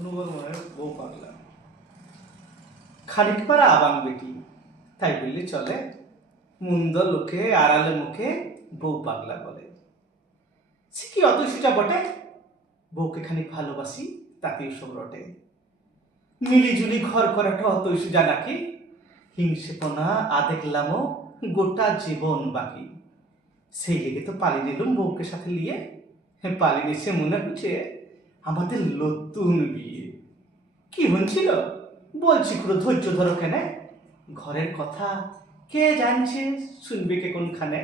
অনুগর মনের বউ পাগলা খানিক পারা আবাং বেটি তাই বললে চলে। মুন্দ লোকে আড়ালে মুখে বউ পাগলা বলে। সে কি অত সেটা বটে, বউকে খানিক ভালোবাসি তাতেই সব রটে। মিলিজুলি ঘর করাটা অত সুজা নাকি, হিংসেপনা দেখলামও গোটা জীবন বাকি। সেই লেগে তো পালিয়ে দিলুম বউকে সাথে নিয়ে। পালিয়ে এসে মনে হচ্ছে আমাদের নতুন বিয়ে। কি হয়েছিল বলছি, পুরো ধৈর্য ধরো কেনে। ঘরের কথা কে জানছে, শুনবে কে কোনখানে।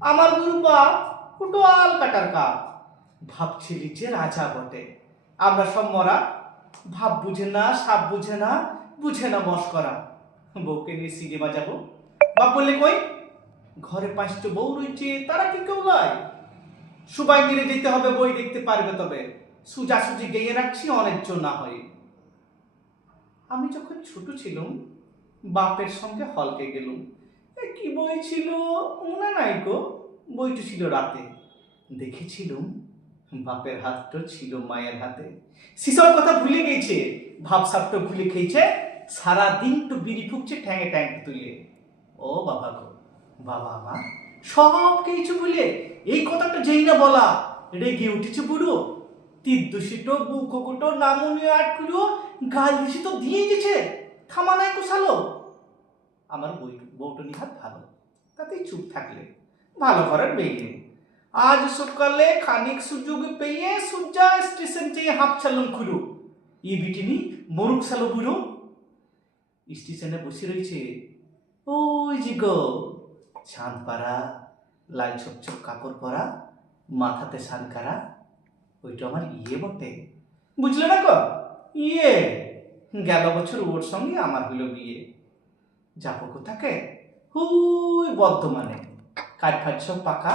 আমার গুরু বাপ কুটোয়াল কাটার কাপ, ভাবছিলি যে রাজা বটে। আমরা সব মরা, ভাব বুঝে না, সাপ বুঝে না, বুঝে না মস্করা। বউকে নিয়ে সিনেমা যাবো, বাপ বললে কই ঘরে 5টা বউ রয়েছে, তারা কি কেউ লয়। সবাই মিলে যেতে হবে, বই দেখতে পারবে তবে। সুজাসুজি গেয়ে রাখছি অনেক না হয়। আমি যখন ছোট ছিলাম বাপের সঙ্গে হলকে গেলুম। কি বই ছিল মনে নাই গো, বইটা ছিল রাতে। দেখেছিলুম বাপের হাতটা ছিল মায়ের হাতে। সেসব কথা ভুলে গেছে, ভাবসাবটা ভুলে খেয়েছে। সারাদিন তো বিড়ি ফুকছে ঠ্যাঙে ট্যাঙ্ক তুলে। ও বাবা গো, বাবা আমার সব কিছু ভুলে এই কথাটা যেই না বলা রেগে উঠেছে বুড়ো। তীর-দূষিত বুকোটো নামনীয় আট কুড়ো গাল দিছি তো দিয়ে দিয়েছে, থামা নাই কুশালো। আমার বউটা নিহাত ভালো, তাতেই চুপ থাকলে ভালো করার বেগে। আজ সকালে খানিক সুযোগ পেয়ে সুজা স্টেশন চেয়ে হাঁপছালুম খুঁড়ো। ই বিটিনি মরুক সালো বুড়ো। স্টেশনে বসে রয়েছে ওই যে গো ছান পাড়া, লাল ছোপ ছোপ কাপড় পরা, মাথাতে সানকারা। ওইটা আমার ইয়ে বটে, বুঝলে না গো? ইয়ে গেল বছর ওর সঙ্গে আমার হলো বিয়ে। যাবো কোথাকে, ওই বর্ধমানে, কাঠ ফাট সব পাকা।